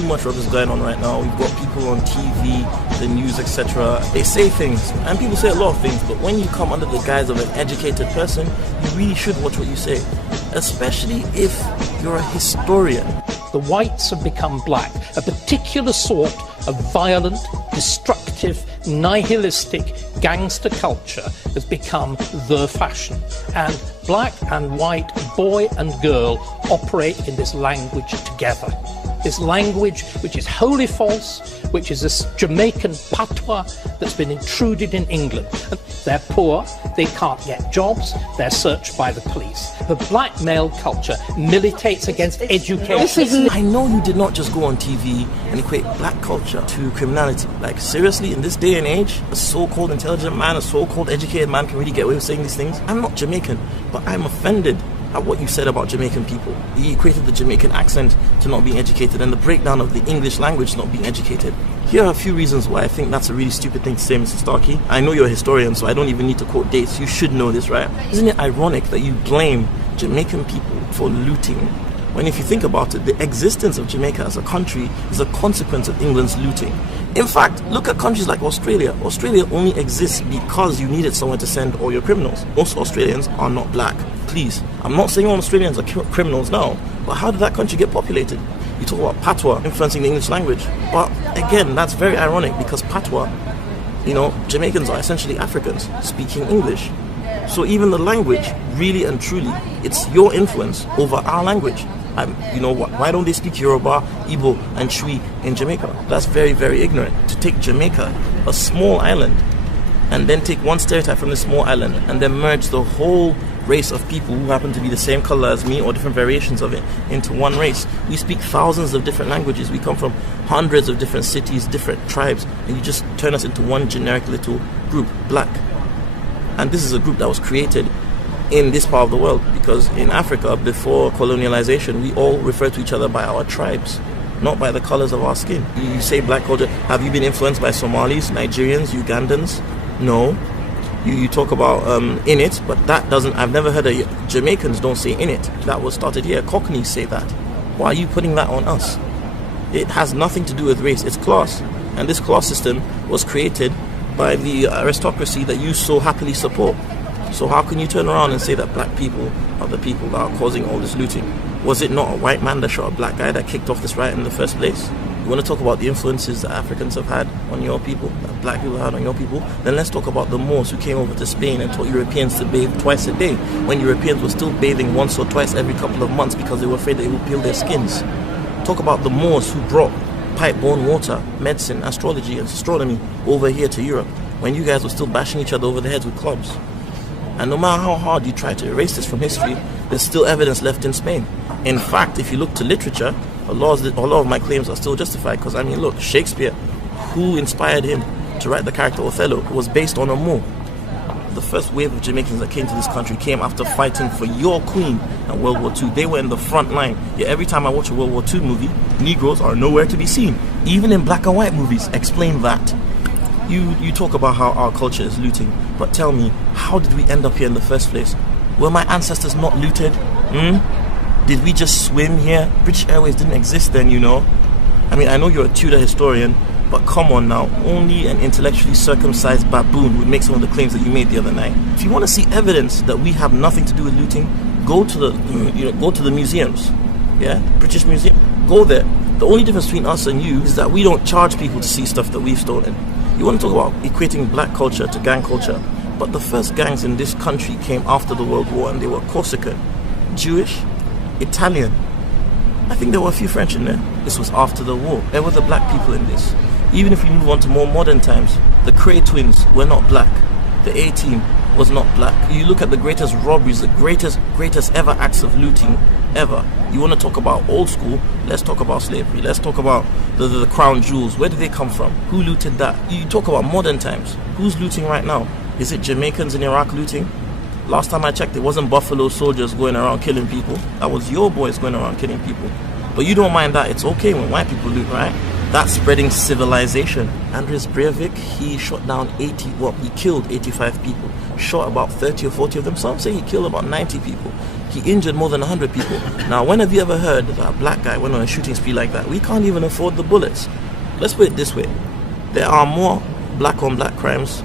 too much rubbish going on right now. We've got people on TV, the news, etc. They say things, and people say a lot of things, but when you come under the guise of an educated person, you really should watch what you say, especially if you're a historian. The whites have become black, a particular sort of violent, destructive, nihilistic gangster culture has become the fashion. And black and white, boy and girl operate in this language together. This language which is wholly false, which is this Jamaican patois that's been intruded in England. And they're poor, they can't get jobs, they're searched by the police. The black male culture militates against education. I know you did not just go on TV and equate black culture to criminality. Like, seriously, in this day and age, a so-called intelligent man, a so-called educated man can really get away with saying these things? I'm not Jamaican, but I'm offended at what you said about Jamaican people. You equated the Jamaican accent to not being educated and the breakdown of the English language not being educated. Here are a few reasons why I think that's a really stupid thing to say, Mr. Starkey. I know you're a historian, so I don't even need to quote dates. You should know this, right? Isn't it ironic that you blame Jamaican people for looting, when if you think about it, the existence of Jamaica as a country is a consequence of England's looting? In fact, look at countries like Australia. Australia only exists because you needed somewhere to send all your criminals. Most Australians are not black. Please, I'm not saying all Australians are criminals now, but how did that country get populated? You talk about patois influencing the English language, but again, that's very ironic because patois, you know, Jamaicans are essentially Africans speaking English. So even the language, really and truly, it's your influence over our language. You know, why don't they speak Yoruba, Igbo, and Twi in Jamaica? That's very, very ignorant. To take Jamaica, a small island, and then take one stereotype from this small island, and then merge the whole race of people who happen to be the same color as me or different variations of it into one race. We speak thousands of different languages. We come from hundreds of different cities, different tribes, and you just turn us into one generic little group, black. And this is a group that was created in this part of the world, because in Africa, before colonialization, we all refer to each other by our tribes, not by the colors of our skin. You say black culture, have you been influenced by Somalis, Nigerians, Ugandans? No. You talk about in it, but that doesn't, I've never heard of Jamaicans don't say in it. That was started here. Cockneys say that. Why are you putting that on us? It has nothing to do with race, it's class. And this class system was created by the aristocracy that you so happily support. So how can you turn around and say that black people are the people that are causing all this looting? Was it not a white man that shot a black guy that kicked off this riot in the first place? You want to talk about the influences that Africans have had on your people, that black people had on your people? Then let's talk about the Moors who came over to Spain and taught Europeans to bathe twice a day, when Europeans were still bathing once or twice every couple of months because they were afraid they would peel their skins. Talk about the Moors who brought pipe-borne water, medicine, astrology and astronomy over here to Europe, when you guys were still bashing each other over the heads with clubs. And no matter how hard you try to erase this from history, there's still evidence left in Spain. In fact, if you look to literature, a lot of my claims are still justified, because I mean, look, Shakespeare, who inspired him to write the character Othello, was based on a Moor. The first wave of Jamaicans that came to this country came after fighting for your queen in World War II. They were in the front line. Yet every time I watch a World War II movie, Negroes are nowhere to be seen. Even in black and white movies, explain that. You talk about how our culture is looting, but tell me, how did we end up here in the first place? Were my ancestors not looted? Did we just swim here? British Airways didn't exist then, you know. I mean, I know you're a Tudor historian, but come on now, only an intellectually circumcised baboon would make some of the claims that you made the other night. If you want to see evidence that we have nothing to do with looting, go to the museums. Yeah, British Museum. Go there. The only difference between us and you is that we don't charge people to see stuff that we've stolen. You want to talk about equating black culture to gang culture, but the first gangs in this country came after the World War, and they were Corsican, Jewish, Italian. I think there were a few French in there. This was after the war. There were the black people in this. Even if we move on to more modern times, the Cray twins were not black. The A-Team was not black. You look at the greatest robberies, the greatest ever acts of looting ever. You want to talk about old school, let's talk about slavery. Let's talk about the crown jewels. Where did they come from? Who looted that? You talk about modern times. Who's looting right now? Is it Jamaicans in Iraq looting? Last time I checked, it wasn't Buffalo soldiers going around killing people. That was your boys going around killing people. But you don't mind that. It's okay when white people loot, right? That's spreading civilization. Andres Breivik, he shot down he killed 85 people. Shot about 30 or 40 of them. Some say he killed about 90 people. He injured more than 100 people. Now, when have you ever heard that a black guy went on a shooting spree like that? We can't even afford the bullets. Let's put it this way. There are more black on black crimes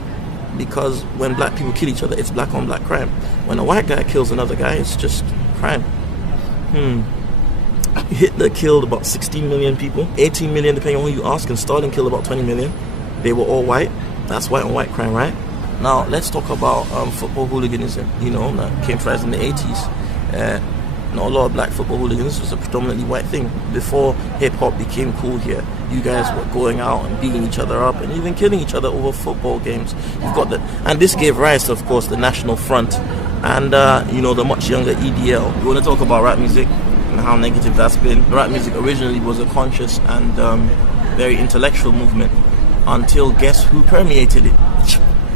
because when black people kill each other, it's black on black crime. When a white guy kills another guy, it's just crime. Hitler killed about 16 million people, 18 million depending on who you ask, and Stalin killed about 20 million. They were all white. That's white on white crime, right? Now, let's talk about football hooliganism, that came to rise in the 80s. Not a lot of black football hooligans. Was a predominantly white thing. Before hip-hop became cool here, you guys were going out and beating each other up and even killing each other over football games. You've got that, and this gave rise to, of course, the National Front and the much younger EDL. You want to talk about rap music and how negative that's been? Rap music originally was a conscious and very intellectual movement until guess who permeated it?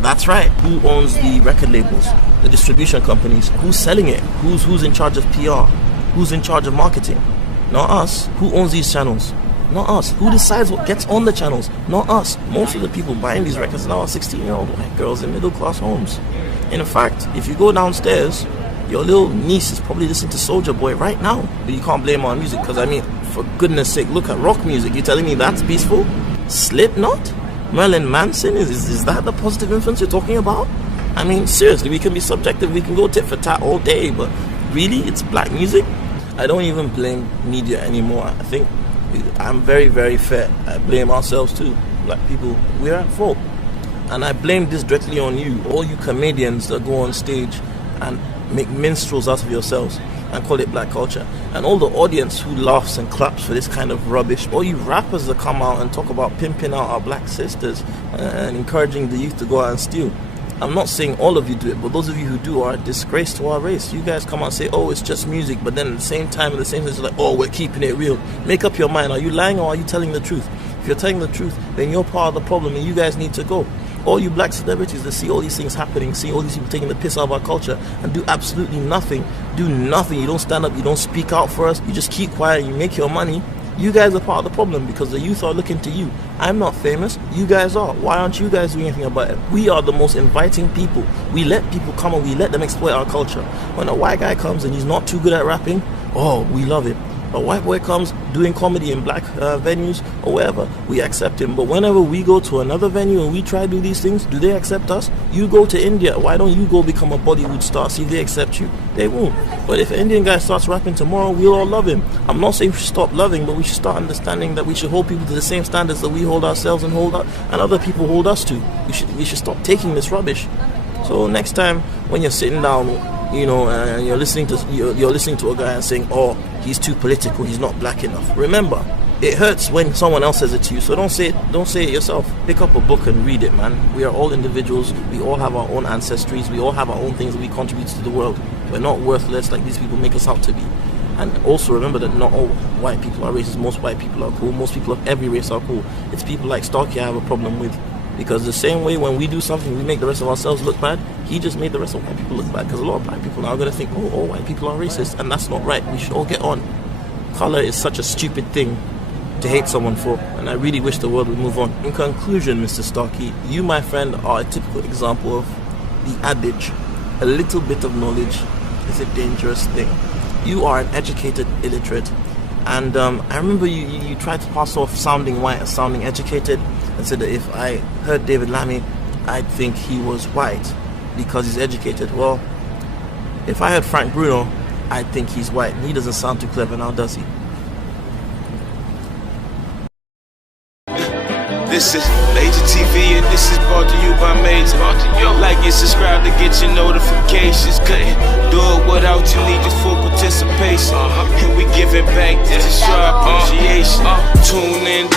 That's right. Who owns the record labels, the distribution companies? Who's selling it? Who's in charge of PR? Who's in charge of marketing? Not us. Who owns these channels? Not us. Who decides what gets on the channels? Not us. Most of the people buying these records now are 16-year-old white girls in middle-class homes. In fact, if you go downstairs, your little niece is probably listening to Soulja Boy right now. But you can't blame her on music because, for goodness sake, look at rock music. You're telling me that's peaceful? Slipknot? Marilyn Manson? Is that the positive influence you're talking about? Seriously, we can be subjective, we can go tit for tat all day, but really, it's black music? I don't even blame media anymore. I think I'm very, very fair. I blame ourselves too. Black people, we're at fault. And I blame this directly on you, all you comedians that go on stage and make minstrels out of yourselves and call it black culture, and all the audience who laughs and claps for this kind of rubbish, all you rappers that come out and talk about pimping out our black sisters and encouraging the youth to go out and steal. I'm not saying all of you do it, but those of you who do are a disgrace to our race. You guys come out and say, oh, it's just music, but then at the same time, in the same sense, you're like, oh, we're keeping it real. Make up your mind. Are you lying or are you telling the truth? If you're telling the truth, then you're part of the problem and you guys need to go. All you black celebrities that see all these things happening, see all these people taking the piss out of our culture and do absolutely nothing, do nothing. You don't stand up, you don't speak out for us, you just keep quiet, you make your money. You guys are part of the problem because the youth are looking to you. I'm not famous, you guys are. Why aren't you guys doing anything about it? We are the most inviting people. We let people come and we let them exploit our culture. When a white guy comes and he's not too good at rapping, oh, we love it. A white boy comes doing comedy in black venues or wherever, we accept him. But whenever we go to another venue and we try to do these things, do they accept us? You go to India, why don't you go become a Bollywood star, see if they accept you? They won't. But if an Indian guy starts rapping tomorrow, we'll all love him. I'm not saying we should stop loving, but we should start understanding that we should hold people to the same standards that we hold ourselves and other people hold us to. We should stop taking this rubbish. So next time when you're sitting down, and you're listening to a guy and saying, oh, he's too political, he's not black enough. Remember, it hurts when someone else says it to you, so don't say it yourself. Pick up a book and read it, man. We are all individuals, we all have our own ancestries, we all have our own things that we contribute to the world. We're not worthless like these people make us out to be. And also remember that not all white people are racist, most white people are cool, most people of every race are cool. It's people like Starkey I have a problem with. Because the same way when we do something, we make the rest of ourselves look bad, he just made the rest of white people look bad. Because a lot of black people now are going to think, oh, all white people are racist, and that's not right. We should all get on. Color is such a stupid thing to hate someone for, and I really wish the world would move on. In conclusion, Mr. Starkey, you, my friend, are a typical example of the adage, a little bit of knowledge is a dangerous thing. You are an educated illiterate, and I remember you tried to pass off sounding white as sounding educated, and said that if I heard David Lammy, I'd think he was white because he's educated. Well, if I heard Frank Bruno, I'd think he's white. He doesn't sound too clever now, does he? This is MajorTv and this is brought to you by Major. Like and subscribe to get your notifications. Couldn't do it without you, need your full participation. And we giving back, this is your appreciation. Tune in.